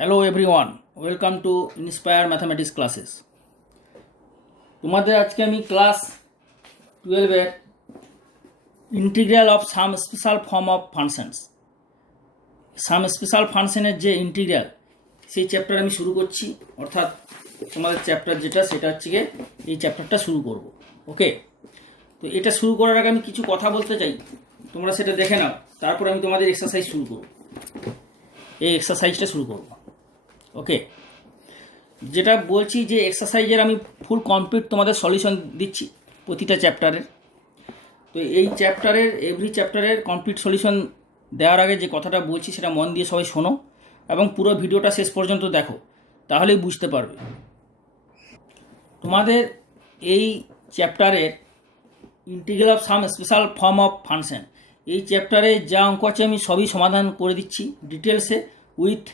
Hello everyone, welcome to inspire mathematics classes. তোমাদের আজকে আমি ক্লাস 12-এর integral of some special form of functions, some special ফাংশনের যে ইন্টিগ্রাল সেই চ্যাপ্টার আমি শুরু করছি। অর্থাৎ তোমাদের চ্যাপ্টার যেটা সেটা হচ্ছে গিয়ে এই চ্যাপ্টারটা শুরু করব। ওকে, তো এটা শুরু করার আগে আমি কিছু কথা বলতে চাই, তোমরা সেটা দেখে নাও, তারপর আমি তোমাদের এক্সারসাইজ শুরু করব। এই এক্সারসাইজটা শুরু করব। ওকে, যেটা বলছি যে এক্সারসাইজের আমি ফুল কমপ্লিট তোমাদের সলিউশন দিচ্ছি প্রতিটা চ্যাপ্টারের। তো এই চ্যাপ্টারের এভরি চ্যাপ্টারের কমপ্লিট সলিউশন দেওয়ার আগে যে কথাটা বলছি সেটা মন দিয়ে সবাই শোনো এবং পুরো ভিডিওটা শেষ পর্যন্ত দেখো, তাহলেই বুঝতে পারবে। তোমাদের এই চ্যাপ্টারের integral of some special form of function, এই চ্যাপ্টারে যা অঙ্ক আছে আমি সবই সমাধান করে দিচ্ছি ডিটেলসে, উইথ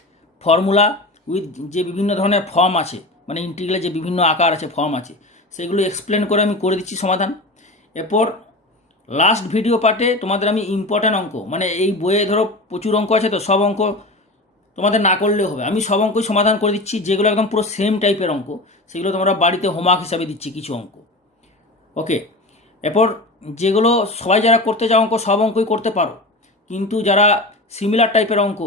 ফর্মুলা, উইথ যে বিভিন্ন ধরনের ফর্ম আছে, মানে ইন্টিগ্রালে যে বিভিন্ন আকার আছে, ফর্ম আছে, সেগুলো এক্সপ্লেন করে আমি করে দিচ্ছি সমাধান। এরপর লাস্ট ভিডিও পার্টে তোমাদের আমি ইম্পর্ট্যান্ট অঙ্ক, মানে এই বইয়ে ধরো প্রচুর অঙ্ক আছে, তো সব অঙ্ক তোমাদের না করলেও হবে, আমি সব অঙ্কই সমাধান করে দিচ্ছি। যেগুলো একদম পুরো সেম টাইপের অঙ্ক সেগুলো তোমরা বাড়িতে হোমওয়ার্ক হিসাবে দিচ্ছি কিছু অঙ্ক। ওকে, এরপর যেগুলো সবাই যারা করতে চাও অঙ্ক, সব অঙ্কই করতে পারো, কিন্তু যারা সিমিলার টাইপের অঙ্ক,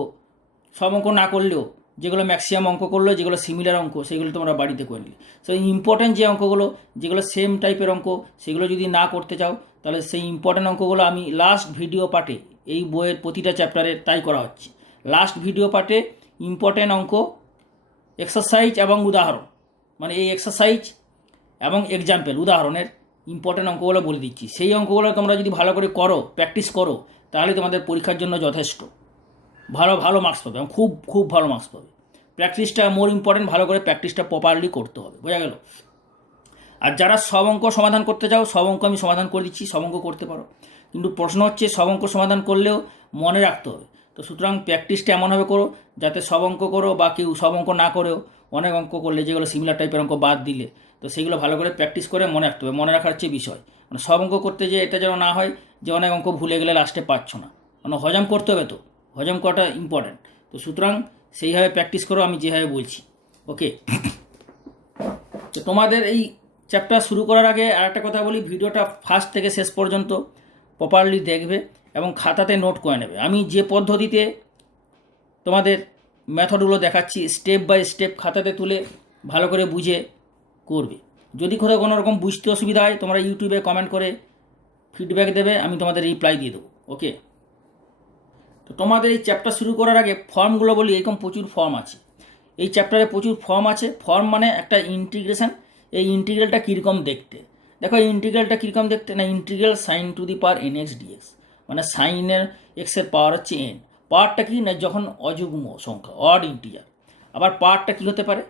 সব অঙ্ক না করলেও যেগুলো ম্যাক্সিমাম অঙ্ক করলেও যেগুলো সিমিলার অঙ্ক সেগুলো তোমরা বাড়িতে করে নিলে। সো ইম্পর্ট্যান্ট যে অঙ্কগুলো, যেগুলো সেম টাইপের অঙ্ক, সেগুলো যদি না করতে চাও তাহলে সেই ইম্পর্ট্যান্ট অঙ্কগুলো আমি লাস্ট ভিডিও পার্টে, এই বইয়ের প্রতিটা চ্যাপ্টারের তাই করা হচ্ছে। লাস্ট ভিডিও পার্টে ইম্পর্ট্যান্ট অঙ্ক, এক্সারসাইজ এবং উদাহরণ, মানে এই এক্সারসাইজ এবং এক্সাম্পল, উদাহরণের ইম্পর্ট্যান্ট অঙ্কগুলো বলে দিচ্ছি। সেই অঙ্কগুলো তোমরা যদি ভালো করে করো, প্র্যাকটিস করো, তাহলে তোমাদের পরীক্ষার জন্য যথেষ্ট ভালো মার্কস পাবে এবং খুব খুব ভালো মার্কস পাবে। প্র্যাকটিসটা মোর ইম্পর্টেন্ট, ভালো করে প্র্যাকটিসটা প্রপারলি করতে হবে, বোঝা গেল? আর যারা সব অঙ্ক সমাধান করতে চাও, সব অঙ্ক আমি সমাধান করে দিচ্ছি, সব অঙ্ক করতে পারো, কিন্তু প্রশ্ন হচ্ছে সব অঙ্ক সমাধান করলেও মনে রাখতে হবে। তো সুতরাং প্র্যাকটিসটা এমনভাবে করো যাতে সব অঙ্ক করো, বা কেউ সব অঙ্ক না করেও অনেক অঙ্ক করলে, যেগুলো সিমিলার টাইপের অঙ্ক বাদ দিলে, তো সেগুলো ভালো করে প্র্যাকটিস করে মনে রাখতে হবে। মনে রাখার হচ্ছে বিষয়, মানে সব অঙ্ক করতে যে এটা যেন না হয় যে অনেক অঙ্ক ভুলে গেলে লাস্টে পাচ্ছ না, মানে হজম করতে হবে, তো হজম করাটা ইম্পর্ট্যান্ট। তো সুতরাং সেইভাবে প্র্যাকটিস করো আমি যেভাবে বলছি। ওকে, তো তোমাদের এই চ্যাপ্টার শুরু করার আগে আর একটা কথা বলি, ভিডিওটা ফার্স্ট থেকে শেষ পর্যন্ত প্রপারলি দেখবে এবং খাতাতে নোট করে নেবে। আমি যে পদ্ধতিতে তোমাদের মেথডগুলো দেখাচ্ছি, স্টেপ বাই স্টেপ খাতাতে তুলে ভালো করে বুঝে করবে। যদি কোথাও কোনো রকম বুঝতে অসুবিধা হয়, তোমরা ইউটিউবে কমেন্ট করে ফিডব্যাক দেবে, আমি তোমাদের রিপ্লাই দিয়ে দেবো। ওকে, তো তোমাদের এই চ্যাপ্টার শুরু করার আগে ফর্মগুলো বলি। এরকম প্রচুর ফর্ম আছে এই চ্যাপ্টারে, প্রচুর ফর্ম আছে। ফর্ম মানে একটা ইন্টিগ্রেশন। এই ইন্টিগ্রালটা কীরকম দেখতে, দেখো এই ইন্টিগ্রালটা কীরকম দেখতে না, integral sine to the power n x dx, মানে সাইনের এক্সের পাওয়ার হচ্ছে এন। পাওয়ারটা কি না, যখন অযুগ্ম সংখ্যা, অড ইন্টিজার। আবার পাওয়ারটা কী হতে পারে,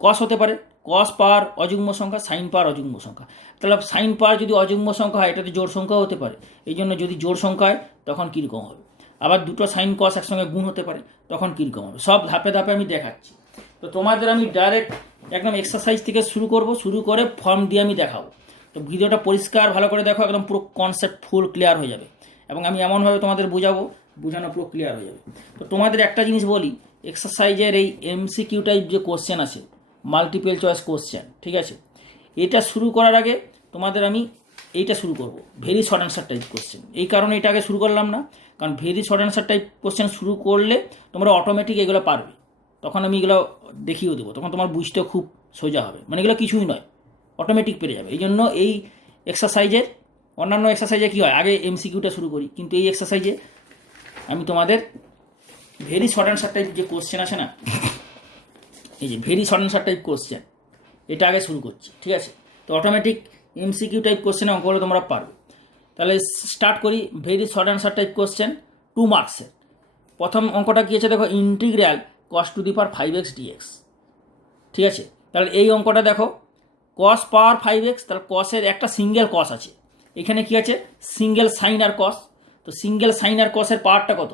কস হতে পারে, কস পাওয়ার অযুগ্ম সংখ্যা, সাইন পাওয়ার অযুগ্ম সংখ্যা। তাহলে সাইন পাওয়ার যদি অযুগ্ম সংখ্যা হয়, এটাতে জোড় সংখ্যাও হতে পারে। এই জন্য যদি জোড় সংখ্যা হয় তখন কীরকম হবে। আবার দুটো সাইন কস একসঙ্গে গুণ হতে পারে, তখন কীরকম হবে। সব ধাপে ধাপে আমি দেখাচ্ছি। তো তোমাদের আমি ডাইরেক্ট একদম এক্সারসাইজ থেকে শুরু করব, শুরু করে ফর্ম দিয়ে আমি দেখাবো। তো ভিডিওটা পরিষ্কার ভালো করে দেখো, একদম পুরো কনসেপ্ট ফুল ক্লিয়ার হয়ে যাবে। এবং আমি এমনভাবে তোমাদের বোঝাবো, বোঝানো পুরো ক্লিয়ার হয়ে যাবে। তো তোমাদের একটা জিনিস বলি, এক্সারসাইজের এই এমসিকিউ টাইপ যে কোশ্চেন আছে, মাল্টিপল চয়েস কোশ্চেন, ঠিক আছে, এটা শুরু করার আগে তোমাদের আমি এইটা শুরু করব, very short answer type question. এই কারণে এটা আগে শুরু করলাম না, কারণ very short answer type question শুরু করলে তোমরা অটোমেটিক এগুলো পারবে। তখন আমি এগুলো দেখিয়েও দেবো, তখন তোমার বুঝতে খুব সোজা হবে, মানে এগুলো কিছুই নয়, অটোমেটিক পেরে যাবে। এই জন্য এই এক্সারসাইজের, অন্যান্য এক্সারসাইজে কী হয়, আগে এমসিকিউটা শুরু করি, কিন্তু এই এক্সারসাইজে আমি তোমাদের ভেরি শর্ট অ্যান্সার টাইপ যে কোশ্চেন আছে না, এই যে very short answer type question, এটা আগে শুরু করছি, ঠিক আছে। তো অটোমেটিক এমসিকিউ টাইপ কোশ্চেনে অঙ্কগুলো তোমরা পারবে। তাহলে স্টার্ট করি। Very short answer type question, 2 মার্কসের। প্রথম অঙ্কটা কী আছে দেখো, integral cos to the power 5x dx, ঠিক আছে। তাহলে এই অঙ্কটা দেখো, কস পাওয়ার 5x, তাহলে কসের একটা সিঙ্গেল কস আছে, এখানে কি আছে, সিঙ্গেল সাইন আর কস। তো সিঙ্গেল সাইন আর কসের পাওয়ারটা কত,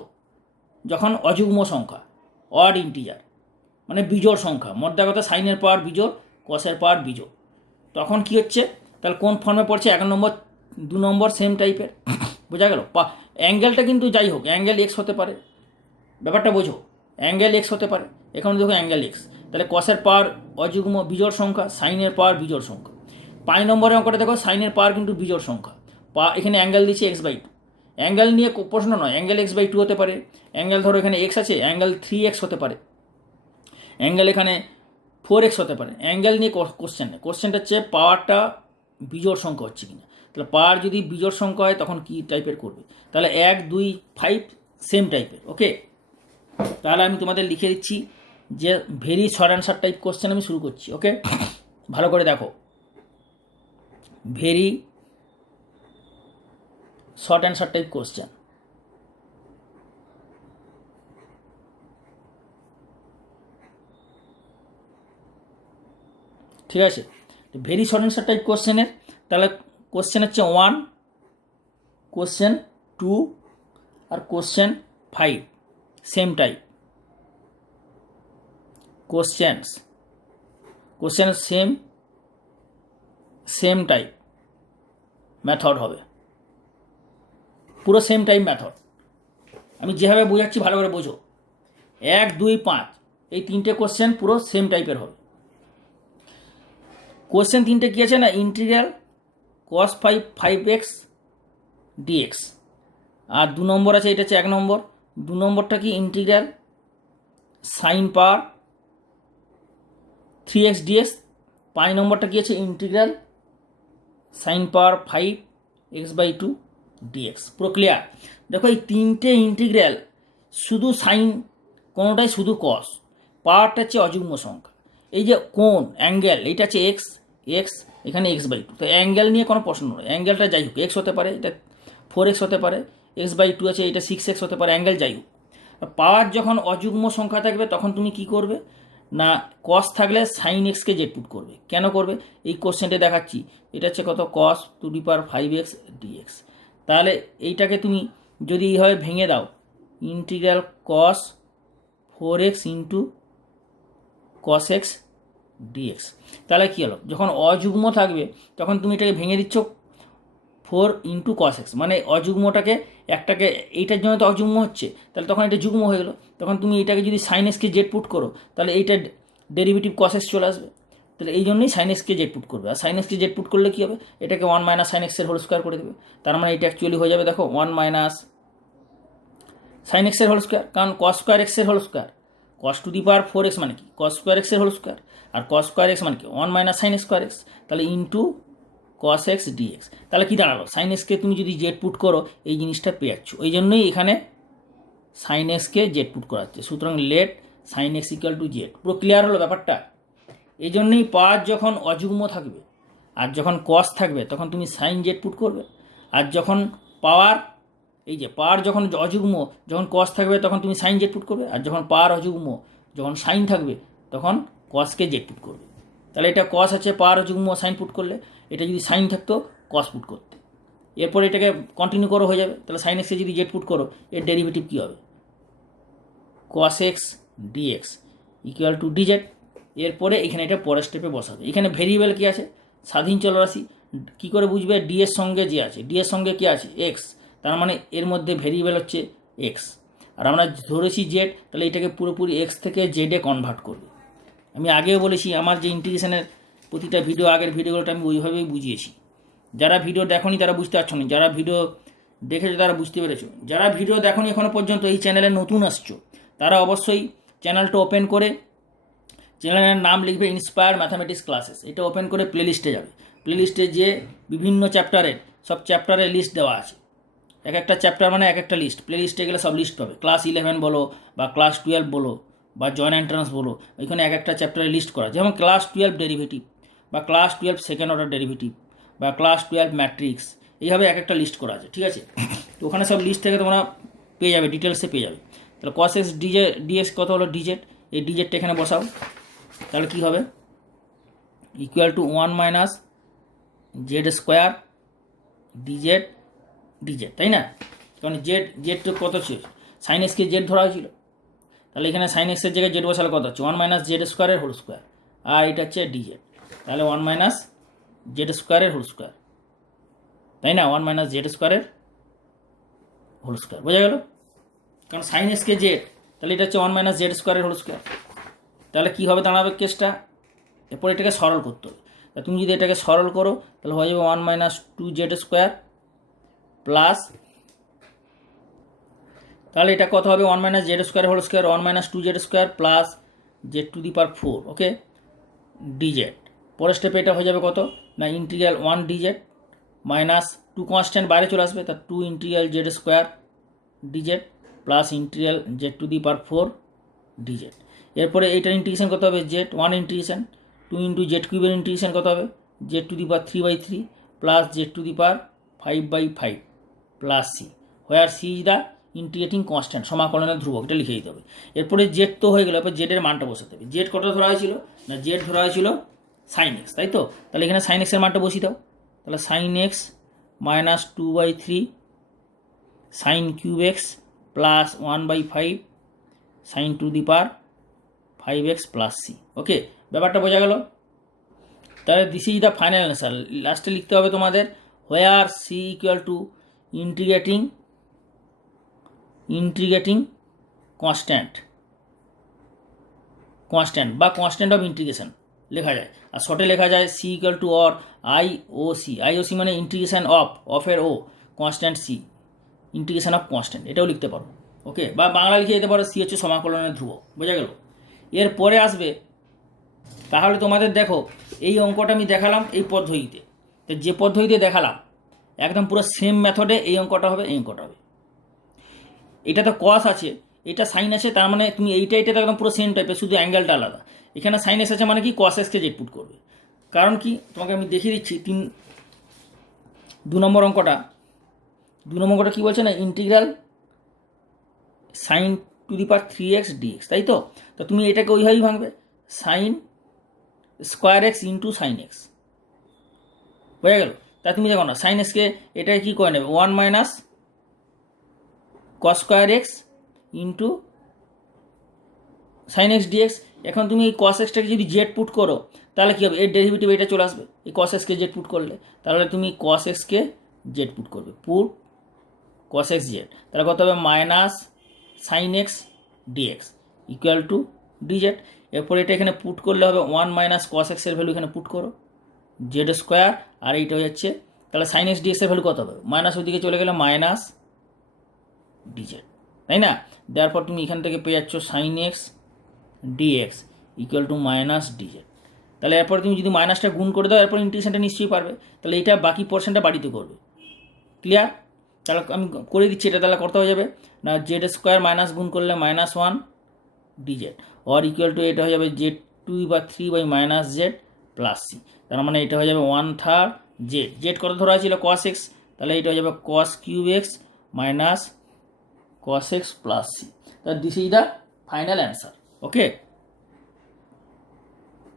যখন অযুগ্ম সংখ্যা, অড ইন্টিজার, মানে বিজোড় সংখ্যা, মোদ্দা কথা সাইনের পাওয়ার বিজোড়, কসের পাওয়ার বিজোড়, তখন কি হচ্ছে, তাহলে কোন ফর্মে পড়ছে, 1 নম্বর 2 নম্বর সেম টাইপের, বোঝা গেল। অ্যাঙ্গেলটা কিন্তু যাই হোক, অ্যাঙ্গেল এক্স হতে পারে, ব্যাপারটা বোঝো। অ্যাঙ্গেল এক্স হতে পারে, এখানে দেখো অ্যাঙ্গেল এক্স, তাহলে কসের পাওয়ার অযুগ্ম বিজোড় সংখ্যা, সাইনের পাওয়ার বিজোড় সংখ্যা। 5 নম্বরের অঙ্কটা দেখো সাইনের পাওয়ার কিন্তু বিজোড় সংখ্যা, এখানে অ্যাঙ্গেল দিচ্ছে x/2, অ্যাঙ্গেল নিয়ে প্রশ্ন নয়, অ্যাঙ্গেল x/2 হতে পারে, অ্যাঙ্গেল ধরো এখানে এক্স আছে, অ্যাঙ্গেল 3x হতে পারে, অ্যাঙ্গেল এখানে 4x হতে পারে, অ্যাঙ্গেল নিয়ে কোশ্চেনটা হচ্ছে পাওয়ারটা বিজোড় সংখ্যা হচ্ছে কিনা। তাহলে পাওয়ার যদি বিজোড় সংখ্যা হয় তখন কী টাইপের করবে, তাহলে 1, 2, 5 সেম টাইপের। ওকে, তাহলে আমি তোমাদের লিখে দিচ্ছি যে very short answer type question আমি শুরু করছি। ওকে, ভালো করে দেখো, very short answer type question. ঠিক আছে, ভেরি শর্ট অ্যান্সার টাইপ কোশ্চেনের তাহলে কোশ্চেন হচ্ছে 1, কোশ্চেন 2 আর question 5 same type question same type method হবে, পুরো সেম টাইপ মেথড। আমি যেভাবে বোঝাচ্ছি ভালো করে বোঝো। 1, 2, 5 এই 3টে কোশ্চেন পুরো সেম টাইপের হবে। কোশ্চেন 3টে কী আছে না, ইন্টিগ্রাল cos 5x dx, আর 2 নম্বর আছে, এটা হচ্ছে 1 নম্বর, 2 নম্বরটা কি ইন্টিগ্রাল সাইন পাওয়ার 3x dx, 5 নম্বরটা কি আছে ইন্টিগ্রাল সাইন পাওয়ার 5x/2 dx। পুরো ক্লিয়ার? দেখো এই 3টে ইন্টিগ্রাল শুধু সাইন, কোনোটাই শুধু কস, পাওয়ারটা হচ্ছে অযুগ্ম সংখ্যা। এই যে কোণ অ্যাঙ্গেল এইটা হচ্ছে এক্স, এখানে x/2, তো অ্যাঙ্গেল নিয়ে কোনো প্রশ্ন নয়, অ্যাঙ্গেলটা যাই হোক এক্স হতে পারে, এটা 4x হতে পারে, x/2 আছে, এটা 6x হতে পারে, অ্যাঙ্গেল যাই হোক। পাওয়ার যখন অযুগ্ম সংখ্যা থাকবে তখন তুমি কি করবে না, কস থাকলে সাইন এক্সকে জেড পুট করবে। কেন করবে এই কোশ্চেনটা দেখাচ্ছি, এটা হচ্ছে কত cos to the power 5x dx। তাহলে এইটাকে তুমি যদি এইভাবে ভেঙে দাও, integral cos 4x into cos x dx, তাহলে কী হলো, যখন অযুগ্ম থাকবে তখন তুমি এটাকে ভেঙে দিচ্ছ 4 ইন্টু cos x, মানে অযুগ্মটাকে একটাকে, এইটার জন্য তো অযুগ্ম হচ্ছে, তাহলে তখন এটা যুগ্ম হয়ে গেলো, তখন তুমি এইটাকে যদি সাইন এক্সকে জেড পুট করো তাহলে এইটা ডেরিভেটিভ cos x চলে আসবে, তাহলে এই জন্যই সাইন এক্সকে জেড পুট করবে। আর সাইন এক্সকে জেড পুট করলে কী হবে, এটাকে 1 মাইনাস সাইন এক্সের হোল স্কোয়ার করে দেবে, তার মানে এটা অ্যাকচুয়ালি হয়ে যাবে দেখো 1 মাইনাস সাইন এক্সের হোল স্কোয়ার, কারণ cos স্কোয়ার এক্সের whole square, cos to the power 4x মানে কি cos স্কোয়ার এক্সের হোল স্কোয়ার, আর cos স্কোয়ার এক্স মানে কি 1 মাইনাস সাইন স্কোয়ার এক্স, তাহলে ইন্টু cos x dx। তাহলে কী দাঁড়ালো, সাইন এক্সকে তুমি যদি জেড পুট করো এই জিনিসটা পেয়ে যাচ্ছ, ওই জন্যই এখানে সাইন এক্সকে জেড পুট করা হচ্ছে। সুতরাং let sine x equal to z. পুরো ক্লিয়ার হলো ব্যাপারটা? এই জন্যই পাওয়ার যখন অযুগ্ম থাকবে আর যখন কস থাকবে তখন তুমি সাইন জেড পুট করবে, আর যখন পাওয়ার, এই যে পাওয়ার যখন অযুগ্ম, যখন কস থাকবে তখন তুমি সাইন জেড পুট করবে, আর যখন পাওয়ার অযুগ্ম, যখন সাইন থাকবে তখন কসকে জেড পুট করবে। তাহলে এটা কস আছে, পাওয়ার অযুগ্ম, সাইন পুট করলে, এটা যদি সাইন থাকতো কস পুট করতে, এরপর এটাকে কন্টিনিউ করো হয়ে যাবে। তাহলে সাইন এক্সে যদি জেড পুট করো এর ডেরিভেটিভ কী হবে, cos x dx equal to DZ. এরপরে এখানে এটা পরের স্টেপে বসাবে। এখানে ভেরিয়েবল কী আছে, স্বাধীন চলরাশি। কী করে বুঝবে, ডি এর সঙ্গে যে আছে, ডি এর সঙ্গে কী আছে এক্স, তার মানে এর মধ্যে ভেরিয়েবল হচ্ছে এক্স, আর আমরা ধরেছি জেড, তাহলে এটাকে পুরোপুরি এক্স থেকে জেডে কনভার্ট করবে। আমি আগেও বলেছি আমার যে ইন্টিগ্রেশনের প্রতিটা ভিডিও, আগের ভিডিওগুলোটা আমি ওইভাবেই বুঝিয়েছি। যারা ভিডিও দেখোনি তারা বুঝতে পারছো না, যারা ভিডিও দেখেছো তারা বুঝতে পেরেছো, যারা ভিডিও দেখোনি এখনও পর্যন্ত, এই চ্যানেলে নতুন আসছো, তারা অবশ্যই চ্যানেলটা ওপেন করে চ্যানেলের নাম লিখবে ইন্সপায়ার ম্যাথামেটিক্স ক্লাসেস, এটা ওপেন করে প্লেলিস্টে যাবে। প্লেলিস্টে যে বিভিন্ন চ্যাপ্টারের সব চ্যাপ্টারের লিস্ট দেওয়া আছে, এক একটা চ্যাপ্টার মানে এক একটা লিস্ট, প্লেলিস্টে গেলে সব লিস্ট পাবে। ক্লাস 11 বলো বা ক্লাস 12 বলো বা জয়েন্ট এন্ট্রান্স বলো, ওইখানে এক একটা চ্যাপ্টারে লিস্ট করা, যেমন ক্লাস 12 ডেরিভেটিভ বা ক্লাস 12 সেকেন্ড অর্ডার ডেরিভেটিভ বা ক্লাস 12 ম্যাট্রিক্স, এইভাবে এক একটা লিস্ট করা আছে, ঠিক আছে? তো ওখানে সব লিস্ট থেকে তোমরা পেয়ে যাবে, ডিটেলসে পেয়ে যাবে। তাহলে cos x dx কত হলো ডিজেড, এই ডিজেডটা এখানে বসাও, তাহলে কী হবে, equal to 1 minus z square DZ, তাই না? কারণ জেড তো কত ছিল, সাইন এক্সকে জেড ধরা হয়েছিল, তাহলে এখানে সাইন এক্সের জায়গায় জেড বসালে কত হচ্ছে 1 মাইনাস জেড স্কোয়ারের হোল স্কোয়ার, আর এটা হচ্ছে ডিজেড, তাহলে 1 মাইনাস জেড স্কোয়ারের হোল স্কোয়ার, তাই না? 1 মাইনাস জেড স্কোয়ারের হোল স্কোয়ার, বোঝা গেল? কারণ সাইন এক্সকে জেড, তাহলে এটা হচ্ছে 1 মাইনাস জেড স্কোয়ারের হোল স্কোয়ার। তাহলে কী হবে দাঁড়াবে কেসটা, এরপর এটাকে সরল করতে হবে। তা তুমি যদি এটাকে সরল করো তাহলে হয়ে যাবে 1 মাইনাস 2z স্কোয়ার প্লাস, তাহলে এটা কত হবে 1 minus z square whole square 1 minus 2z square plus z to the power 4, okay, dz. পরের স্টেপে এটা হয়ে যাবে কত না ইন্টিগ্রাল 1 ডিজেড মাইনাস 2 কনস্ট্যান্ট বাইরে চলে আসবে, তা 2 integral z square d z plus integral z to the power 4 d z. এরপরে এইটার ইন্টিগ্রেশন কত হবে জেড 1 ইন্টিগ্রেশন 2 ইন্টু জেড কিউবের ইন্টিগ্রেশন কত হবে z to the power 3/3 plus z to the power 5/5 plus c, where c is the integrating constant, সমাকলনের ধ্রুবক, এটা লিখে দিতে হবে। এরপরে জেড তো হয়ে গেল, এরপর জেডের মানটা বসাতে হবে। জেড কত ধরা হয়েছিল না জেড ধরা হয়েছিল সাইন এক্স, তাই তো, তাহলে এখানে সাইন এক্সের মানটা বসিয়ে দাও। তাহলে sine x minus 2/3 sine cube x plus 1/5 sine to the power 5x plus c, okay, ব্যাপারটা বোঝা গেল। তাহলে this is the final answer. লাস্টে লিখতে হবে তোমাদের where c equal to integrating constant বা কনস্ট্যান্ট অফ ইন্টিগ্রেশন লেখা যায়, আর শর্টে লেখা যায় c equal to or IOC মানে ইন্টিগ্রেশন অফের ও constant c, integration of constant, এটাও লিখতে পারো, ওকে, বা বাংলা লিখে যেতে পারো সি হচ্ছে সমাকলনের ধ্রুবক, বোঝা গেল। এরপরে আসবে তাহলে তোমাদের দেখো এই অঙ্কটা আমি দেখালাম এই পদ্ধতিতে, তো যে পদ্ধতিতে দেখালাম একদম পুরো সেম মেথডে এই অঙ্কটা হবে, এই অঙ্কটা হবে। এটা তো কস আছে, এটা সাইন আছে, তার মানে তুমি এইটা তো একদম পুরো সেম টাইপের, শুধু অ্যাঙ্গেলটা আলাদা। এখানে সাইন এক্স আছে মানে কি কস এক্সকে জেড পুট করবে, কারণ কি তোমাকে আমি দেখিয়ে দিচ্ছি। 2 নম্বর অঙ্কটা কী বলছে না integral sine to the power 3x dx, তাই তো। তো তুমি এটাকে ওইভাবেই ভাঙবে, sine square x into sine x, বোঝা গেল। তা তুমি দেখো না সাইন এক্সকে এটাকে কী করে নেবে 1 minus cos square x into sine x dx. এখন তুমি এই কস এক্সটাকে যদি জেড পুট করো তাহলে কী হবে, এর ডেরিভেটিভ এটা চলে আসবে, এই কস এক্সকে জেড পুট করলে, তাহলে তুমি কস এক্সকে জেড পুট করবে, পুট কস এক্স জেড, তাহলে কত হবে minus sine x dx equal to dz. এরপর এটা এখানে পুট করলে হবে 1 মাইনাস কস এক্সের ভ্যালু এখানে পুট করো জেড স্কোয়ার, আর এইটা হয়ে যাচ্ছে তাহলে সাইন এক্স ডিএক্সের ভ্যালু কত হবে মাইনাস ওইদিকে চলে গেলে মাইনাস ডিজেড, তাই না। দেওয়ার পর তুমি এখান থেকে পেয়ে যাচ্ছ sine x dx equal to minus dz. তাহলে এরপর তুমি যদি মাইনাসটা গুণ করে দাও এরপর ইন্টিগ্রেশনটা নিশ্চয়ই পারবে, তাহলে এইটা বাকি পোর্শনটা বাড়িতে করবে, ক্লিয়ার। তাহলে আমি করে দিচ্ছি এটা, তাহলে কত হয়ে যাবে না জেড স্কোয়ার মাইনাস গুণ করলে -1 ডিজেড অর ইকুয়াল টু এটা হয়ে যাবে z 2/3 by minus z plus C, তার মানে এটা হয়ে যাবে 1/3 জেড। জেড কত ধরা ছিল কস এক্স, তাহলে এটা হয়ে যাবে cos cube x minus cos x plus c. তাহলে this is the final answer, okay,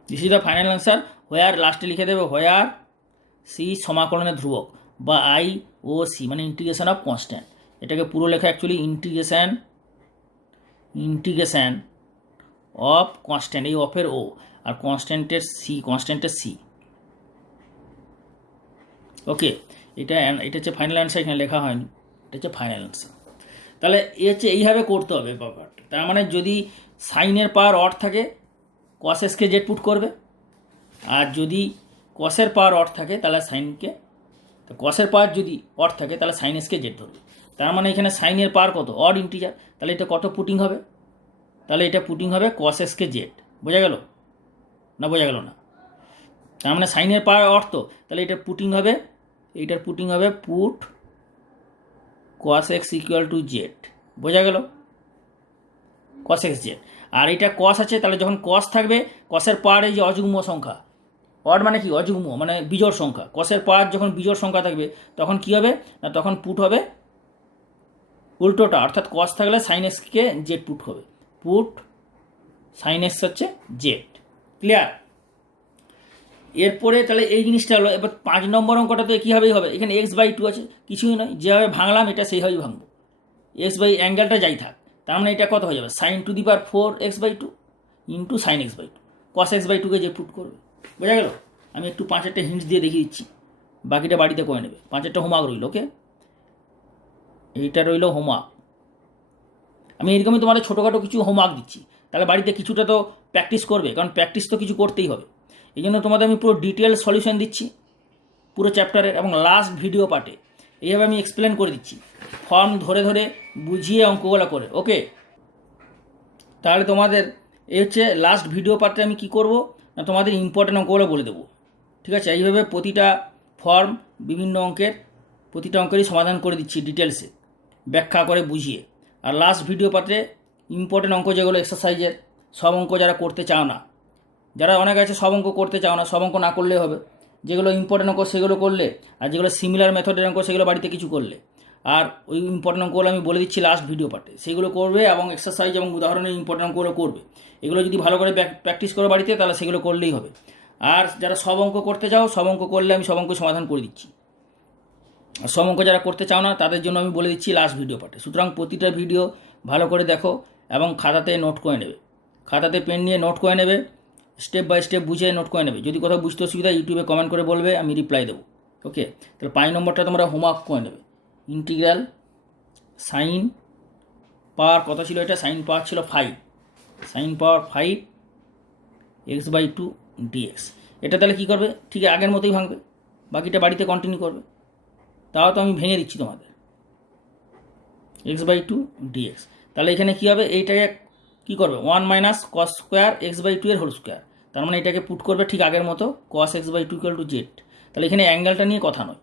this is the final answer. Where লাস্টে লিখে দেবে হোয়ার সি সমাকলনের ধ্রুবক বা আই ও সি মানে ইন্টিগ্রেশন অফ কনস্ট্যান্ট, এটাকে পুরো লেখা অ্যাকচুয়ালি ইন্টিগ্রেশন অফ কনস্ট্যান্ট, এই অফের ও আর কনস্ট্যান্টের সি, ওকে। এটা হচ্ছে ফাইনাল অ্যান্সার, এখানে লেখা হয়নি, এটা হচ্ছে ফাইনাল অ্যান্সার। তাহলে এইভাবে করতে হবে ব্যাপারটা। তার মানে যদি সাইনের পাওয়ার অর থাকে কস এক্সকে জেড পুট করবে, আর যদি কসের পাওয়ার অর থাকে তাহলে সাইনকে, তো কসের পাওয়ার যদি অর থাকে তাহলে সাইন এক্সকে জেড ধরবে। তার মানে এখানে সাইনের পাওয়ার কত অড ইন্টিজার, তাহলে এটা কত পুটিং হবে, তাহলে এটা পুটিং হবে কস এক্সকে জেড, বোঝা গেল না, বোঝা গেল না। তার মানে সাইনের পাওয়ার অর্থ, তাহলে এটা পুটিং হবে, এইটার পুটিং হবে put cos x equal to Z, বোঝা গেল, কস এক্স জেড। আর এটা কস আছে, তাহলে যখন কস থাকবে কসের পাওয়ার এই যে অযুগ্ম সংখ্যা, অড মানে কি অযুগ্ম মানে বিজোড় সংখ্যা, কসের পাওয়ার যখন বিজোড় সংখ্যা থাকবে তখন কি হবে না তখন পুট হবে উল্টোটা, অর্থাৎ কস থাকলে সাইন এক্সকে জেড পুট হবে, পুট সাইন এক্স হচ্ছে জেড, ক্লিয়ার। এরপরে তাহলে এই জিনিসটা হলো। এবার 5 নম্বর অঙ্কটাতে কীভাবেই হবে, এখানে x/2 আছে, কিছুই নয়, যেভাবে ভাঙলাম এটা সেইভাবেই ভাঙবো, অ্যাঙ্গেলটা যাই থাক, তার মানে এটা কত হয়ে যাবে sine to the power 4x/2 into sine x/2, cos x/2কে যে পুট করবে, বোঝা গেল। আমি একটু 5-8টা হিন্টস দিয়ে দেখিয়ে দিচ্ছি, বাকিটা বাড়িতে করে নেবে। 5-8টা হোমওয়ার্ক রইল, ওকে, এইটা রইল হোমওয়ার্ক। আমি এরকমই তোমাদের ছোটোখাটো কিছু হোমওয়ার্ক দিচ্ছি, তাহলে বাড়িতে কিছুটা তো প্র্যাকটিস করবে, কারণ প্র্যাকটিস তো কিছু করতেই হবে। এই জন্য তোমাদের আমি পুরো ডিটেল সলিউশন দিচ্ছি পুরো চ্যাপ্টারের, এবং লাস্ট ভিডিও পার্টে এইভাবে আমি এক্সপ্লেন করে দিচ্ছি, ফর্ম ধরে ধরে বুঝিয়ে অঙ্কগুলো করে। ওকে, তাহলে তোমাদের এই হচ্ছে লাস্ট ভিডিও পার্টে আমি কি করব না, তোমাদের ইম্পর্টেন্ট অঙ্কগুলো বলে দেবো। ঠিক আছে, এইভাবে প্রতিটা ফর্ম বিভিন্ন অঙ্কের প্রতিটা অঙ্কেরই সমাধান করে দিচ্ছি ডিটেলসে, ব্যাখ্যা করে বুঝিয়ে। আর লাস্ট ভিডিও পার্টে ইম্পর্টেন্ট অঙ্ক যেগুলো এক্সারসাইজের, সব অঙ্ক যারা করতে চাও না, যারা অনেক আছে সব অঙ্ক করতে চাও না, সব অঙ্ক না করলেই হবে, যেগুলো ইম্পর্টেন্ট অঙ্ক সেগুলো করলে, আর যেগুলো সিমিলার মেথডের অঙ্ক সেগুলো বাড়িতে কিছু করলে, আর ওই ইম্পর্টেন্ট অঙ্কগুলো আমি বলে দিচ্ছি লাস্ট ভিডিও পার্টে, সেগুলো করবে এবং এক্সারসাইজ এবং উদাহরণের ইম্পর্টেন্ট অঙ্কগুলো করবে। এগুলো যদি ভালো করে প্র্যাকটিস করো বাড়িতে, তাহলে সেগুলো করলেই হবে। আর যারা সব অঙ্ক করতে চাও, সব অঙ্ক করলে আমি সব অঙ্ক সমাধান করে দিচ্ছি। আর সব অঙ্ক যারা করতে চাও না, তাদের জন্য আমি বলে দিচ্ছি লাস্ট ভিডিও পার্টে। সুতরাং প্রতিটা ভিডিও ভালো করে দেখো এবং খাতাতে নোট করে নেবে, খাতাতে পেন নিয়ে নোট করে নেবে, স্টেপ বাই স্টেপ বুঝে নোট করে নেবে। যদি কোথাও বুঝতে অসুবিধা ইউটিউবে কমেন্ট করে বলবে, আমি রিপ্লাই দেবো। ওকে, তাহলে 5 নম্বরটা তোমরা হোমওয়ার্ক করে নেবে। ইন্টিগ্রাল সাইন পাওয়ার কত ছিল, এটা সাইন পাওয়ার ছিল 5, সাইন পাওয়ার 5 x/2 dx। এটা তাহলে কী করবে, ঠিক আগের মতোই ভাঙবে, বাকিটা বাড়িতে কন্টিনিউ করবে। তাও তো আমি ভেঙে দিচ্ছি তোমাদের, x/2 dx। তাহলে এখানে কী হবে, এইটাকে কী করবে, 1 মাইনাস কস স্কোয়ার x/2 এর হোল স্কোয়ার, তার মানে এটাকে পুট করবে ঠিক আগের মতো, cos x/2 = z। তাহলে এখানে অ্যাঙ্গেলটা নিয়ে কথা নয়,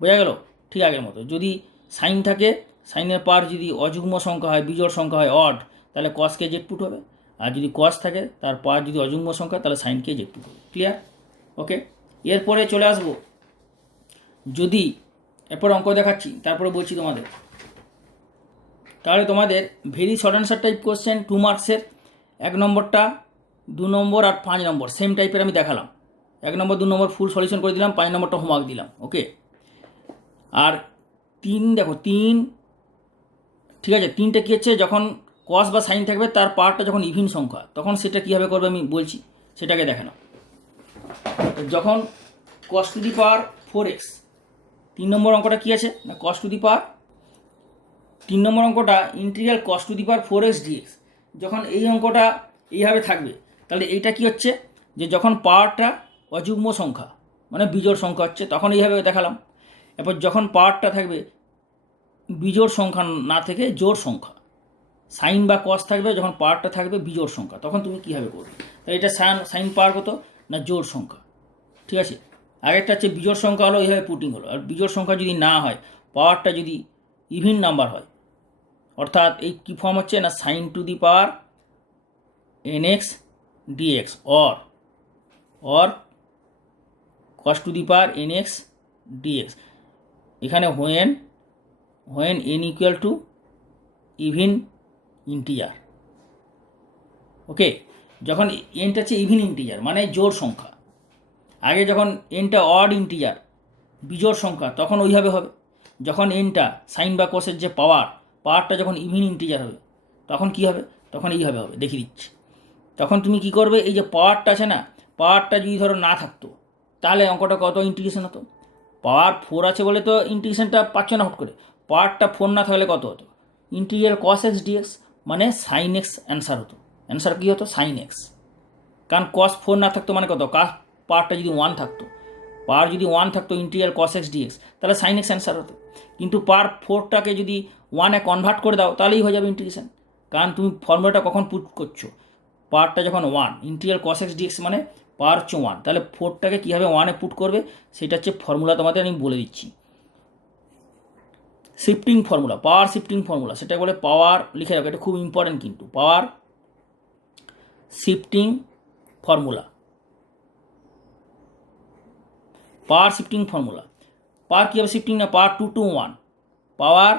বোঝা গেল, ঠিক আগের মতো। যদি সাইন থাকে, সাইনের পাওয়ার যদি অযুগ্ম সংখ্যা হয়, বিজোড় সংখ্যা হয়, অড, তাহলে কসকে জেড পুট হবে। আর যদি কস থাকে, তার পাওয়ার যদি অযুগ্ম সংখ্যা, তাহলে সাইনকে জেড পুট হবে। ক্লিয়ার? ওকে, এরপরে চলে আসবো, যদি এরপর অঙ্ক দেখাচ্ছি, তারপরে বলছি তোমাদের। তাহলে তোমাদের very short answer type question 2 মার্কসের, 1 নম্বরটা, 2 নম্বর আর 5 নম্বর সেম টাইপের আমি দেখালাম। 1 নম্বর 2 নম্বর ফুল সলিউশন করে দিলাম, 5 নম্বরটা হোমওয়ার্ক দিলাম। ওকে, আর 3 দেখো, 3 ঠিক আছে, 3টে কী হচ্ছে, যখন কস বা সাইন থাকবে তার পাওয়ারটা যখন ইভিন সংখ্যা, তখন সেটা কীভাবে করবে আমি বলছি, সেটাকে দেখে নাও। যখন cos to the power 4x, 3 নম্বর অঙ্কটা কী আছে না, cos টু দি পাওয়ার, 3 নম্বর অঙ্কটা integral cos to the power 4x dx। যখন এই অঙ্কটা এইভাবে থাকবে, তাহলে এইটা কি হচ্ছে, যে যখন পাওয়ারটা অযুগ্ম সংখ্যা মানে বিজোড় সংখ্যা হচ্ছে, তখন এইভাবে দেখালাম। এরপর যখন পাওয়ারটা থাকবে বিজোড় সংখ্যা না থেকে জোড় সংখ্যা, সাইন বা কস থাকবে, যখন পাওয়ারটা থাকবে বিজোড় সংখ্যা, তখন তুমি কীভাবে করবে, তাহলে এটা সাইন পাওয়ার কত না জোড় সংখ্যা। ঠিক আছে, আগেরটা হচ্ছে বিজোড় সংখ্যা হলো, এইভাবে পুটিং হলো। আর বিজোড় সংখ্যা যদি না হয়, পাওয়ারটা যদি ইভিন নাম্বার হয়, অর্থাৎ এই কী ফর্ম হচ্ছে না, sine to the power nx dx or cos to the power nx dx। এখানে when n equal to even integer. Okay, যখন এনটা হচ্ছে ইভিন ইন্টিজার মানে জোড় সংখ্যা, আগে যখন এনটা অড ইন্টিজার বিজোড় সংখ্যা, তখন ওইভাবে হবে। যখন এনটা সাইন বা কোসের যে পাওয়ারটা যখন ইভিন ইন্টিজার হবে, তখন কি হবে, তখন এইভাবে হবে, দেখিয়ে দিচ্ছি। তখন তুমি কি করবে, এই যে পাওয়ারটা আছে না, পাওয়ারটা যদি ধরো না থাকতো, তাহলে অঙ্কটা কত ইন্টিগ্রেশন হতো, পাওয়ার 4 আছে বলে তো ইন্টিগ্রেশনটা পাচ্ছ না হট করে, পাওয়ারটা 4 না থাকলে কত হতো, ইন্টিগ্রাল cos x dx মানে সাইন এক্স অ্যান্সার হতো। অ্যান্সার কী হতো, সাইন এক্স, কারণ cos 4 না থাকতো মানে কত, পাওয়ারটা যদি 1 থাকতো, পাওয়ার যদি 1 থাকতো ইন্টিগ্রাল cos x dx, তাহলে সাইন এক্স অ্যান্সার হতো। কিন্তু পাওয়ার 4টাকে যদি 1-এ কনভার্ট করে দাও, তাহলেই হয়ে যাবে ইন্টিগ্রেশন, কারণ তুমি ফর্মুলাটা কখন পুট করছো, পাওয়ারটা যখন 1, ইন্টিগ্রাল cos x dx মানে পাওয়ার হচ্ছে 1, তাহলে 4টাকে কীভাবে 1-এ পুট করবে, সেটা হচ্ছে ফর্মুলা তোমাদের আমি বলে দিচ্ছি। শিফটিং ফর্মুলা, পাওয়ার শিফটিং ফর্মুলা, সেটা বলে পাওয়ার, লিখে রাখো, এটা খুব ইম্পর্টেন্ট কিন্তু, পাওয়ার শিফটিং ফর্মুলা, পাওয়ার শিফটিং ফর্মুলা। পাওয়ার কীভাবে শিফটিং না, পাওয়ার 2 to 1, পাওয়ার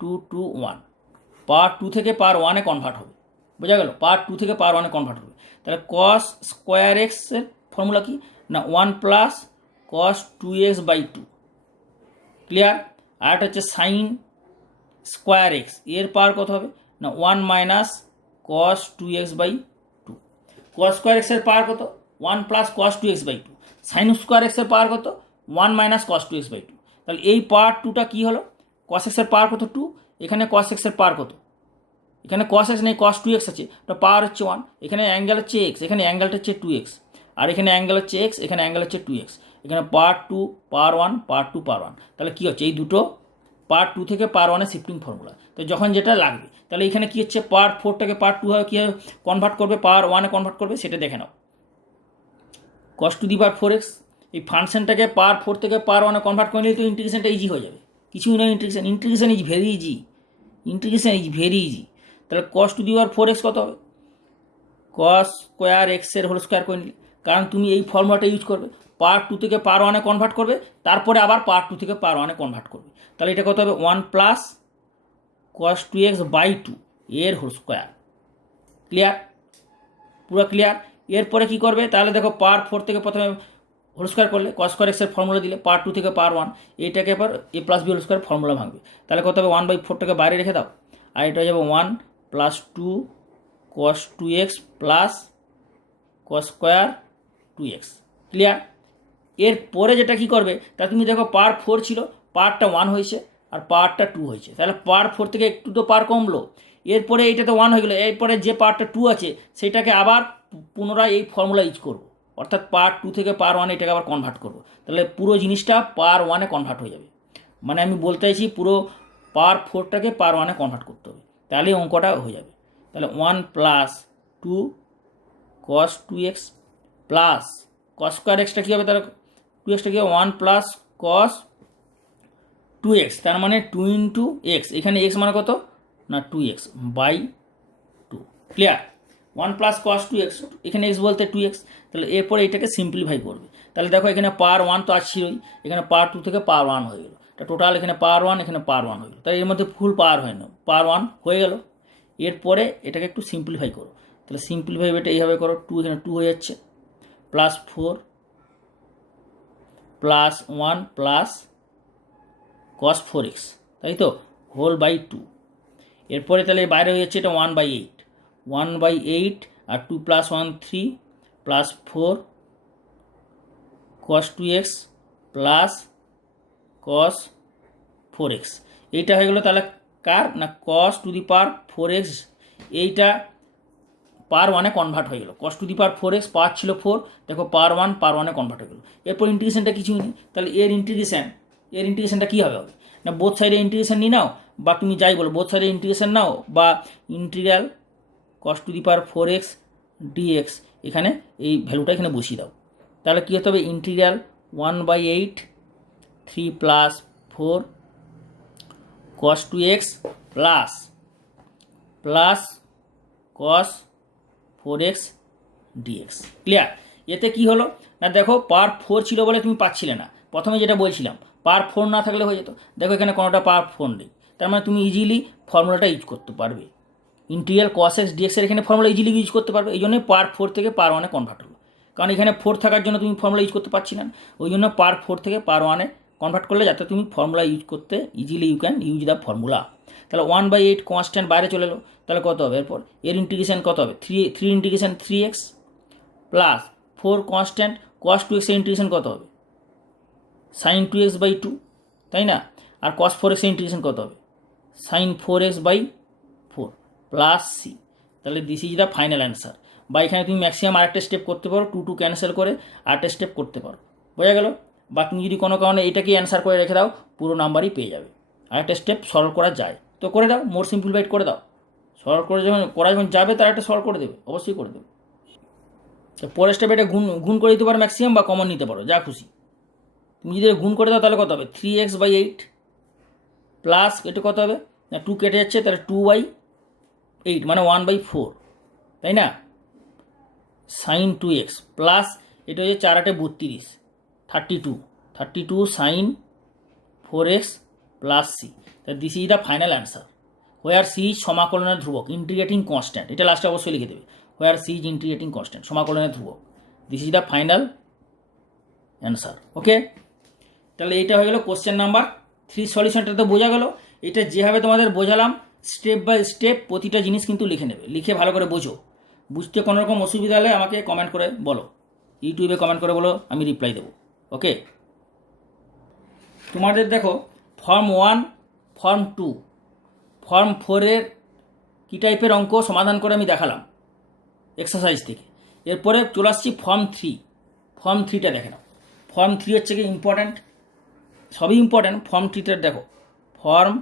2 to 1, পাওয়ার 2 থেকে পাওয়ার 1-এ কনভার্ট হবে, বোঝা গেল, পাওয়ার 2 থেকে পাওয়ার 1-এ কনভার্ট হবে। তাহলে cos স্কোয়ার এক্সের ফর্মুলা কি না, 1 প্লাস cos 2x/2, ক্লিয়ার। আর এটা হচ্ছে সাইন স্কোয়ার এক্স, এর পাওয়ার কত হবে না, 1 minus cos 2x/2, cos square এক্সের পাওয়ার কত, 1 plus cos 2x/2, sine square এক্সের পাওয়ার কত, 1 মাইনাস কস 2x বাই 2। তাহলে এই পাওয়ার 2টা কী হলো, কস এক্সের পাওয়ার কত 2, এখানে কস এক্সের পাওয়ার কত, এখানে কস এক্স নেই কস 2x আছে, ওটা পাওয়ার হচ্ছে 1, এখানে অ্যাঙ্গেল হচ্ছে এক্স, এখানে অ্যাঙ্গেলটা হচ্ছে 2x, আর এখানে অ্যাঙ্গেল হচ্ছে এক্স, এখানে অ্যাঙ্গেল হচ্ছে 2x, এখানে পাওয়ার 2 পাওয়ার 1 পাওয়ার 2 পাওয়ার 1। তাহলে কী হচ্ছে, এই দুটো পাওয়ার 2 থেকে পাওয়ার 1-এ শিফটিং ফর্মুলা। তো যখন যেটা লাগবে তাহলে এখানে কী হচ্ছে, পাওয়ার 4টাকে পাওয়ার 2 হয় কীভাবে কনভার্ট করবে, পাওয়ার 1-এ কনভার্ট করবে সেটা দেখে নাও। কস টু দি পাওয়ার 4x, এই ফাংশনটাকে পাওয়ার 4 থেকে পাওয়ার 1-এ কনভার্ট করে নিলে তো ইন্টিগ্রেশনটা ইজি হয়ে যাবে, কিছুই নয় integration is very easy, integration is very easy. তাহলে কস টু দি পাওয়ার 4x কত হবে, কস স্কোয়ার এক্সের হোল স্কোয়ার করে নিলে, কারণ তুমি এই ফর্মুলাটা ইউজ করবে, পাওয়ার 2 থেকে পাওয়ার 1-এ কনভার্ট করবে, তারপরে আবার পাওয়ার 2 থেকে পাওয়ার 1-এ কনভার্ট করবে। তাহলে এটা কত হবে, 1 প্লাস কস 2x বাই 2 এর হোল স্কোয়ার। ক্লিয়ার, পুরো ক্লিয়ার। এরপরে কী করবে, তাহলে দেখো পাওয়ার 4 থেকে প্রথমে হোল স্কোয়ার করলে কস স্কোয়ার এক্সের ফর্মুলা দিলে, পাওয়ার 2 থেকে পাওয়ার 1 এইটাকে এবার a plus b whole square formula ভাঙবে। তাহলে কত হবে, 1/4টাকে বাইরে রেখে দাও, আর এটা হয়ে যাবে 1 plus 2 cos 2x plus cos square 2x। Clear. এরপরে যেটা কী করবে, তা তুমি দেখো পাওয়ার 4 ছিল, পাওয়ারটা 1 হয়েছে আর পাওয়ারটা 2 হয়েছে, তাহলে পাওয়ার 4 থেকে একটু তো পাওয়ার কমলো, এরপরে এইটা তো 1 হয়ে গেলো, এরপরে যে পাওয়ারটা 2 আছে সেটাকে আবার পুনরায় এই ফর্মুলা ইউজ করবো, অর্থাৎ পাওয়ার 2 থেকে পাওয়ার 1 এটাকে আবার কনভার্ট করবো, তাহলে পুরো জিনিসটা পাওয়ার 1-এ কনভার্ট হয়ে যাবে। মানে আমি বলতে চাইছি পুরো পাওয়ার 4টাকে পাওয়ার 1-এ কনভার্ট করতে হবে, তাহলে অঙ্কটা হয়ে যাবে। তাহলে 1 plus 2 cos 2x plus cos square এক্সটা কী হবে, তাহলে 2xটা কী হবে 1 প্লাস কস 2x, তার মানে 2 ইন্টু এক্স, এখানে এক্স মানে কত না 2x by 2। Clear. 1 plus cos 2x, এখানে এক্স বলতে 2x, তাহলে এরপরে এটাকে সিম্পলিফাই করবে। তাহলে দেখো এখানে পাওয়ার 1 তো আসছিলই, এখানে পাওয়ার 2 থেকে পাওয়ার 1 হয়ে গেলো, তা টোটাল এখানে পাওয়ার 1 এখানে পাওয়ার 1 হয়ে গেলো, তাই এর মধ্যে ফুল পাওয়ার হয় না, পাওয়ার 1 হয়ে গেল। এরপরে এটাকে একটু সিম্পলিফাই করো, তাহলে সিম্পলিফাই এটা এইভাবে করো, 2 এখানে 2 হয়ে যাচ্ছে, plus 4 plus 1 plus cos 4x, তাই তো, হোল বাই 2। এরপরে তাহলে বাইরে হয়ে যাচ্ছে এটা 1/8, 1/8 আর 2 প্লাস 1 3 প্লাস 4 কস 2x প্লাস কস 4x, এইটা হয়ে গেলো তাহলে কার না কস টু দি পাওয়ার 4x, এইটা পাওয়ার 1-এ কনভার্ট হয়ে গেলো, কস টু দি পাওয়ার 4x পাওয়ার ছিল 4, দেখো পাওয়ার 1 পাওয়ার 1-এ কনভার্ট হয়ে গেলো। এরপর ইন্টিগ্রেশনটা কিছুই নেই, তাহলে এর ইন্টিগ্রেশনটা কী হবে, না বোথ সাইডে ইন্টিগ্রেশন নিয়ে নাও, বা তুমি যাই বলো বোথ সাইডে ইন্টিগ্রেশন নাও, বা integral cos to the power 4x dx, এখানে এই ভ্যালুটা এখানে বসিয়ে দাও, তাহলে কী হতে হবে, ইন্টিগ্রাল 1/8 3 প্লাস 4 কস 2x plus plus cos 4x dx। Clear. এতে কি হলো না, দেখো পাওয়ার 4 ছিল বলে তুমি পাচ্ছিলে না, প্রথমে যেটা বলছিলাম পাওয়ার 4 না থাকলে হয়ে যেত, দেখো এখানে কোনোটা পাওয়ার 4 নেই, তার মানে তুমি ইজিলি ফর্মুলাটা ইউজ করতে পারবে, ইন্টিগ্রাল কস এক্স ডিএক্সের এখানে ফর্মুলা ইজিলি ইউজ করতে পারবে, এই জন্যই পাওয়ার 4 থেকে পাওয়ার 1-এ কনভার্ট হলো, কারণ এখানে 4 থাকার জন্য তুমি ফর্মুলা ইউজ করতে পারছি না, ওই জন্য পাওয়ার 4 থেকে পাওয়ার 1-এ কনভার্ট করলে যাতে তুমি ফর্মুলা ইউজ করতে easily you can use the formula. তাহলে 1/8 কনস্ট্যান্ট বাইরে চলে এলো, তাহলে কত হবে, এরপর এর ইন্টিগ্রেশন কত হবে, 3 ইন্টিগ্রেশন 3x প্লাস 4 কনস্ট্যান্ট কস 2x এর ইন্টিগ্রেশন কত হবে, সাইন 2x বাই 2, তাই না, আর কস 4x এর ইন্টিগ্রেশন কত হবে, sine 4x by 4 plus c. তাহলে this is the final answer. বা এখানে তুমি ম্যাক্সিমাম আরেকটা স্টেপ করতে পারো, 2 ক্যান্সেল করে আরেকটা স্টেপ করতে পারো, বোঝা গেল। বা তুমি যদি কোনো কারণে এটাকেই অ্যান্সার করে রেখে দাও, পুরো নাম্বারই পেয়ে যাবে, আরেকটা স্টেপ সলভ করা যায় তো করে দাও, মোর সিম্পলিফাইড করে দাও, সলভ করে যখন যাবে তার একটা সলভ করে দেবে, অবশ্যই করে দেবে। তো পরের স্টেপে এটা গুণ করে দিতে পারো ম্যাক্সিমাম, বা কমন নিতে পারো, যা খুশি। তুমি যদি গুণ করে দাও তাহলে কত হবে, 3x/8 প্লাস এটা কত হবে না 2 কেটে যাচ্ছে, তাহলে 2/8 মানে 1/4, তাই না, সাইন 2x প্লাস এটা হচ্ছে 4 × 8 = 32 সাইন 4x প্লাস সি। তা this is the final answer, where c is সমাকলনের ধ্রুবক, ইন্টিগ্রেটিং কনস্ট্যান্ট, এটা লাস্টে অবশ্যই লিখে দেবে, where c is integrating constant, সমাকলনের ধ্রুবক, this is the final answer. Okay, তাহলে এইটা হয়ে গেল কোশ্চেন নাম্বার 3 সলিউশনটা তো বোঝা গেল। এটা যেভাবে তোমাদের বোঝালাম স্টেপ বাই স্টেপ প্রতিটা জিনিস কিন্তু লিখে নেবে, লিখে ভালো করে বোঝো। বুঝতে কোনো রকম অসুবিধা হলে আমাকে কমেন্ট করে বলো, ইউটিউবে কমেন্ট করে বলো, আমি রিপ্লাই দেবো। ওকে। তোমাদের দেখো ফর্ম 1, ফর্ম 2, ফর্ম 4-এর কী টাইপের অঙ্ক সমাধান করে আমি দেখালাম এক্সারসাইজ থেকে। এরপরে চলে আসছি ফর্ম 3। ফর্ম 3টা দেখে নাও। ফর্ম 3 হচ্ছে কি ইম্পর্ট্যান্ট, সবই ইম্পর্ট্যান্ট। ফর্ম 3টা দেখো, ফর্ম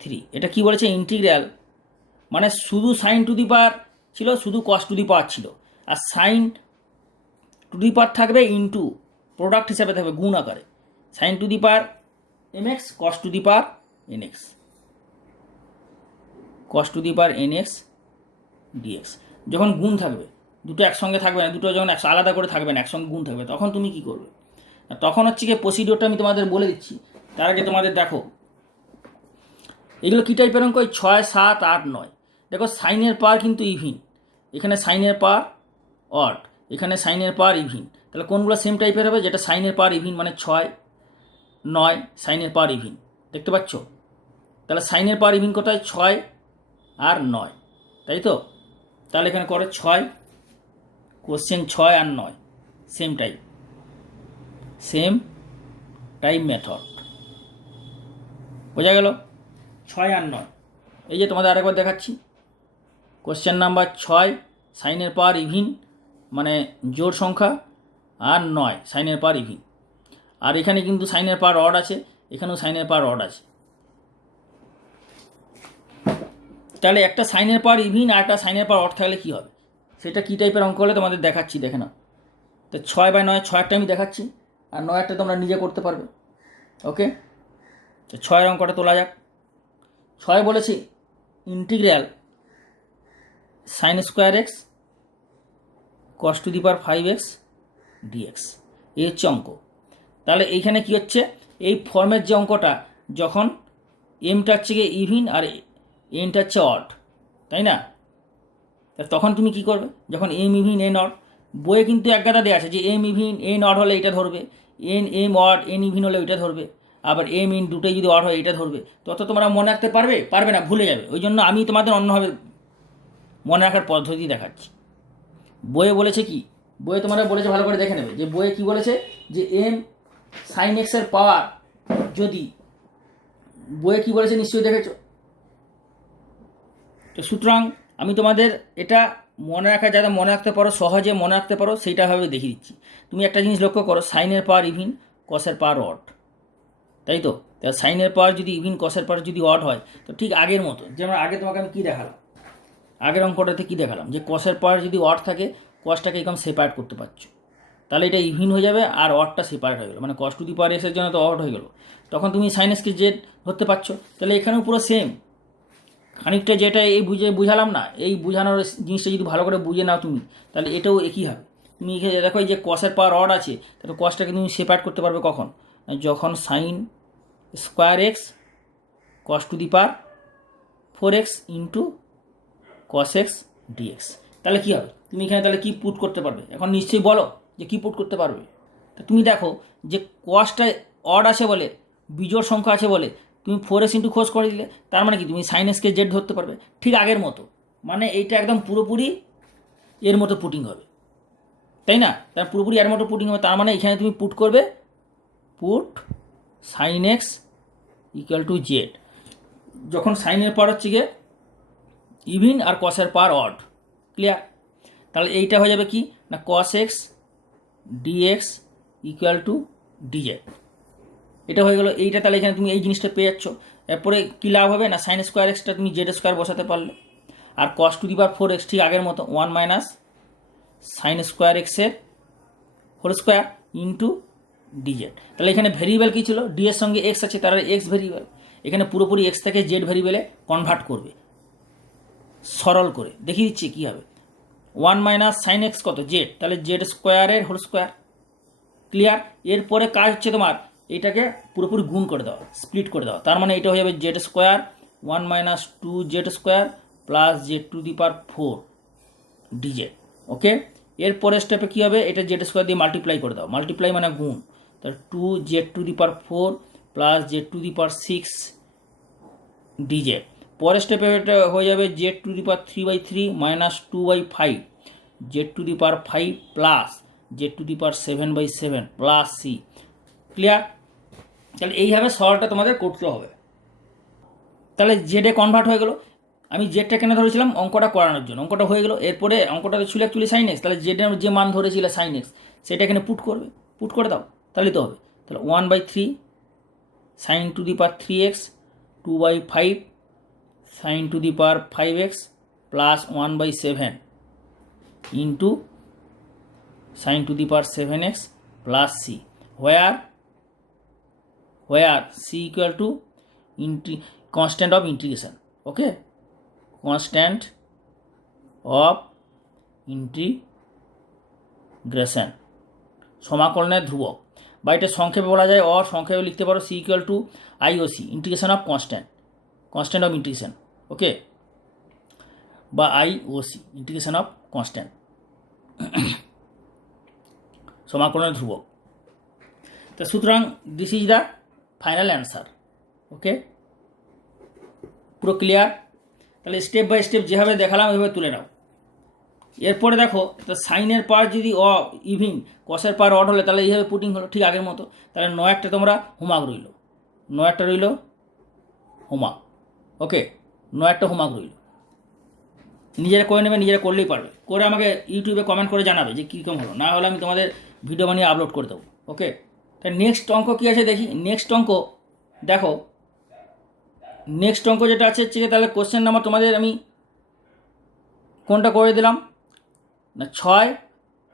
3 এটা কি বলেছে, ইন্টিগ্রাল মানে শুধু সাইন টু দি পাওয়ার ছিল, শুধু কস টু দি পাওয়ার ছিল, আর সাইন টু দি পাওয়ার থাকবে ইন্টু প্রোডাক্ট হিসাবে থাকবে গুণ আকারে, sine to the power mx cos to the power nx, cos to the power nx dx। যখন গুণ থাকবে, দুটো একসঙ্গে থাকবে না, দুটো যখন আলাদা করে থাকবে না, একসঙ্গে গুণ থাকবে, তখন তুমি কি করবে? তখন হচ্ছে কি প্রসিডিওরটা আমি তোমাদের বলে দিচ্ছি। তার আগে তোমাদের দেখো এগুলো কী টাইপের অঙ্ক, 6, 7, 8, 9। দেখো সাইনের পাওয়ার কিন্তু ইভিন, এখানে সাইনের পাওয়ার অড, এখানে সাইনের পাওয়ার ইভিন। তাহলে কোনগুলো সেম টাইপের হবে? যেটা সাইনের পাওয়ার ইভিন মানে 6, 9 সাইনের পাওয়ার ইভিন, দেখতে পাচ্ছ? তাহলে সাইনের পাওয়ার ইভিন কোথায়? 6 আর 9, তাই তো? তাহলে এখানে করে 6, কোশ্চেন 6 আর 9 same type, same type method, বোঝা গেল? 6 আর 9, এই যে তোমাদের আরেকবার দেখাচ্ছি। কোশ্চেন নাম্বার 6 সাইনের পাওয়ার ইভিন মানে জোড় সংখ্যা, আর 9 সাইনের পাওয়ার ইভিন। আর এখানে কিন্তু সাইনের পাওয়ার অড আছে, এখানেও সাইনের পাওয়ার অড আছে। তাহলে একটা সাইনের পাওয়ার ইভিন আর একটা সাইনের পাওয়ার অড থাকলে কী হবে, সেটা কী টাইপের অঙ্ক হলে তোমাদের দেখাচ্ছি, দেখে নাও। তো 6/9, 6 আমি দেখাচ্ছি, আর 9 তোমরা নিজে করতে পারবে। ওকে, তো 6 অঙ্কটা তোলা যাক। 6 বলেছি integral sign square x cos to the power 5x dx, এই হচ্ছে অঙ্ক। তাহলে এইখানে কি হচ্ছে, এই ফর্মের যে অঙ্কটা, যখন এমটা হচ্ছে গিয়ে ইভিন আর এনটা হচ্ছে অড, তাই না? তখন তুমি কি করবে? যখন এম ইভিন এন অড, বইয়ে কিন্তু এক গাদা দেওয়া আছে যে এম ইভিন এন অড হলে এটা ধরবে, এম অড এন ইভিন হলে ওইটা ধরবে, আবার এম ইন দুটোই যদি অড হয় এটা ধরবে। তত তোমরা মনে রাখতে পারবে না, ভুলে যাবে। ওই জন্য আমি তোমাদের অন্যভাবে মনে রাখার পদ্ধতি দেখাচ্ছি। বইয়ে বলেছে কি, বইয়ে তোমরা বলেছে ভালো করে দেখে নেবে, যে বইয়ে কি বলেছে, যে এম সাইন এক্সের পাওয়ার যদি, বইয়ে কি বলেছে নিশ্চয়ই দেখেছো। তো সুতরাং আমি তোমাদের এটা মনে রাখা, যাতে মনে রাখতে পারো, সহজে মনে রাখতে পারো, সেইটাভাবে দেখিয়ে দিচ্ছি। তুমি একটা জিনিস লক্ষ্য করো, সাইনের পাওয়ার ইভিন কসের পাওয়ার অড, তাই তো? তাহলে সাইনের পাওয়ার যদি ইভিন কসের পাওয়ার যদি অড হয়, তো ঠিক আগের মতো, যেমন আগে তোমাকে আমি কী দেখালাম, আগের অঙ্কটাতে কী দেখালাম, যে কসের পাওয়ার যদি অড থাকে, কসটাকে একদম সেপারেট করতে পারছো, তাহলে এটা ইভিন হয়ে যাবে আর অডটা সেপারেট হয়ে গেলো, মানে কস টু দি পাওয়ার এক্সের জন্য তো অড হয়ে গেলো। তখন তুমি সাইন এক্সকে জেড ধরতে পারছো। তাহলে এখানেও পুরো সেম, খানিকটা যেটা এই বুঝালাম না, এই বুঝানোর জিনিসটা যদি ভালো করে বুঝে নাও তুমি, তাহলে এটাও একই হবে। তুমি এখানে দেখো এই যে কসের পাওয়ার অড আছে, তাহলে কসটাকে তুমি সেপারেট করতে পারবে কখন, যখন sine square x cos to the power 4x into cos x dx. তাহলে কী হবে, তুমি এখানে তাহলে কী পুট করতে পারবে? এখন নিশ্চয়ই বলো যে কী পুট করতে পারবে। তা তুমি দেখো যে কসটা অড আছে বলে, বিজোড় সংখ্যা আছে বলে তুমি 4x ইন্টু খোঁজ করে দিলে, তার মানে কি তুমি সাইন এক্সকে জেড ধরতে পারবে ঠিক আগের মতো। মানে এইটা একদম পুরোপুরি এর মতো পুটিং হবে, তাই না? তার পুরোপুরি এর মতো পুটিং হবে। তার মানে এখানে তুমি পুট করবে, put sine x equal to z, যখন সাইনের পাওয়ার হচ্ছে গিয়ে ইভিন আর কসের পাওয়ার অড। ক্লিয়ার? তাহলে এইটা হয়ে যাবে কি না, cos x dx equal to d z, এটা হয়ে গেলো। এইটা তাহলে এখানে তুমি এই জিনিসটা পেয়ে যাচ্ছ। এরপরে কী লাভ হবে না, সাইন স্কোয়ার এক্সটা তুমি জেড স্কোয়ার বসাতে পারলে, আর কস টু দি পাওয়ার 4x ঠিক আগের মতো 1 মাইনাস সাইন স্কোয়ার এক্সের হোল স্কোয়ার ইন্টু ডিজেড। তাহলে এখানে ভেরিয়েবল কী ছিল, ডি এর সঙ্গে এক্স আছে, তার এক্স ভেরিয়েবল, এখানে পুরোপুরি এক্স থেকে জেড ভেরিয়েবলে কনভার্ট করবে সরল করে। দেখিয়ে দিচ্ছি কী হবে, 1 মাইনাস সাইন এক্স কত জেড, তাহলে জেড স্কোয়ারের হোল স্কোয়ার। ক্লিয়ার? এরপরে কাজ হচ্ছে তোমার এটাকে পুরোপুরি গুণ করে দেওয়া, স্প্লিট করে দেওয়া। তার মানে এটা হয়ে যাবে z square 1 minus 2 z square plus z to the power 4 d z. Okay, এরপরের স্টেপে কী হবে, এটা জেড স্কোয়ার দিয়ে মাল্টিপ্লাই করে দাও, মাল্টিপ্লাই মানে গুণ, তাহলে 2 z to the power 4 plus z to the power 6 d z. পরের স্টেপে এটা হয়ে যাবে z to the power 3/3 minus 2/5 z to the power 5 plus z to the power 7/7 plus c. Clear? তাহলে এইভাবে সরলটা তোমাদের করতে হবে। তাহলে জেডে কনভার্ট হয়ে গেলো। আমি জেডটা কেন ধরেছিলাম? অঙ্কটা করানোর জন্য। অঙ্কটা হয়ে গেলো। এরপরে অঙ্কটা ছিল অ্যাকচুয়ালি সাইন এক্স, তাহলে জেডের যে মান ধরেছিল সাইন এক্স সেটা এখানে পুট করবে, পুট করে দাও, তাহলেই তো হবে। তাহলে 1/3 sine to the power 3x 2/5 sine to the power 5x plus 1/7 into sine to the power 7x plus c, where c equal to constant of integration. Okay, constant of integration সমাকলনের ধ্রুবক, বা এটা সংক্ষেপে বলা যায়, অর সংক্ষেপে লিখতে পারো c equal to IOC, integration of constant of integration. Okay, বা আইওসি, ইন্টিগ্রেশন অফ কনস্ট্যান্ট, সমাকলনের ধ্রুবক। তো সুতরাং this is the final answer. Okay, পুরো ক্লিয়ার? তাহলে স্টেপ বাই স্টেপ যেভাবে দেখালাম ওইভাবে তুলে নাও। এরপরে দেখো, তো সাইনের পার যদি ইভিন, কসের পার অড হলে তাহলে এইভাবে পুটিং হলো ঠিক আগের মতো। তাহলে 9 তোমরা হোমওয়ার্ক রইল, 9 রইল হোমওয়ার্ক। ওকে, 9 হোমওয়ার্ক রইল, নিজেরা করে নেবে, নিজেরা করলেই পারবে। করে আমাকে ইউটিউবে কমেন্ট করে জানাবে যে কীরকম হলো, না হলে আমি তোমাদের ভিডিও বানিয়ে আপলোড করে দেবো। ওকে, তাহলে নেক্সট অঙ্ক কী আছে দেখি। নেক্সট অঙ্ক দেখো, নেক্সট অঙ্ক যেটা আছে হচ্ছে, তাহলে কোশ্চেন নাম্বার তোমাদের আমি কোনটা করে দিলাম না, 6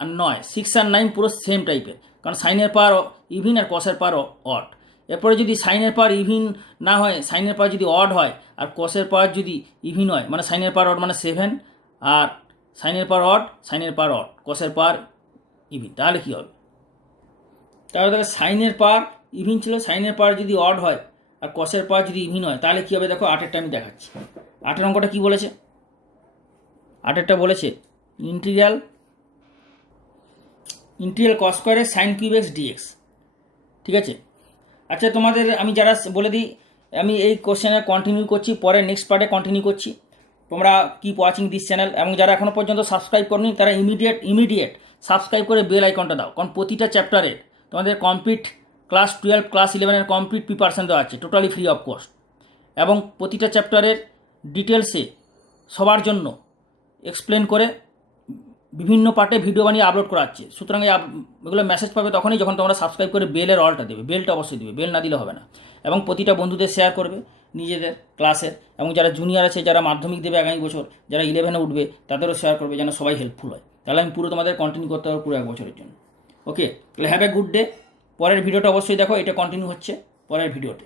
আর 9, 6 আর 9 পুরো সেম টাইপের, কারণ সাইনের পাওয়ার ইভিন আর কসের পাওয়ার অড। এরপরে যদি সাইনের পাওয়ার ইভিন না হয়, সাইনের পাওয়ার যদি অড হয় আর কসের পাওয়ার যদি ইভিন হয়, মানে সাইনের পাওয়ার অড মানে 7, আর সাইনের পাওয়ার অড, কসের পাওয়ার ইভিন, তাহলে কী হবে? তাহলে সাইনের পাওয়ার ইভিন ছিল, সাইনের পাওয়ার যদি অড হয় আর কসের পাওয়ার যদি ইভিন হয় তাহলে কী হবে? দেখো 8এরটা আমি দেখাচ্ছি। 8এর অঙ্কটা কী বলেছে? 8এরটা বলেছে ইন্টিগ্রাল কস স্কয়ারের সাইন কিউব এক্স ডিএক্স। ঠিক আছে, আচ্ছা তোমাদের আমি যারা বলে দিই, আমি এই কোশ্চেনে কন্টিনিউ করছি, পরে নেক্সট পার্টে কন্টিনিউ করছি। তোমরা কিপ ওয়াচিং দিস চ্যানেল, এবং যারা এখনও পর্যন্ত সাবস্ক্রাইব করনি তারা ইমিডিয়েট সাবস্ক্রাইব করে বেল আইকনটা দাও, কারণ প্রতিটা চ্যাপ্টারে তোমাদের complete class 12, class 11 complete preparation দেওয়া আছে, টোটালি ফ্রি অফ কস্ট, এবং প্রতিটা চ্যাপ্টারের ডিটেলসে সবার জন্য এক্সপ্লেন করে বিভিন্ন পার্টে ভিডিও বানিয়ে আপলোড করা হচ্ছে। সুতরাং এগুলো মেসেজ পাবে তখনই যখন তোমরা সাবস্ক্রাইব করে বেলের অলটা দেবে, বেলটা অবশ্যই দেবে, বেল না দিলে হবে না। এবং প্রতিটা বন্ধুদের শেয়ার করবে নিজেদের ক্লাসের, এবং যারা জুনিয়র আছে, যারা মাধ্যমিক দেবে আগামী বছর, যারা 11-এ উঠবে তাদেরও শেয়ার করবে, যেন সবাই হেল্পফুল হয়। তাহলে আমি পুরো তোমাদের কন্টিনিউ করতে পারবো পুরো 1 বছরের জন্য। ওকে, তাহলে হ্যাভ এ গুড ডে। পরের ভিডিওটা অবশ্যই দেখো, এটা কন্টিনিউ হচ্ছে পরের ভিডিওতে।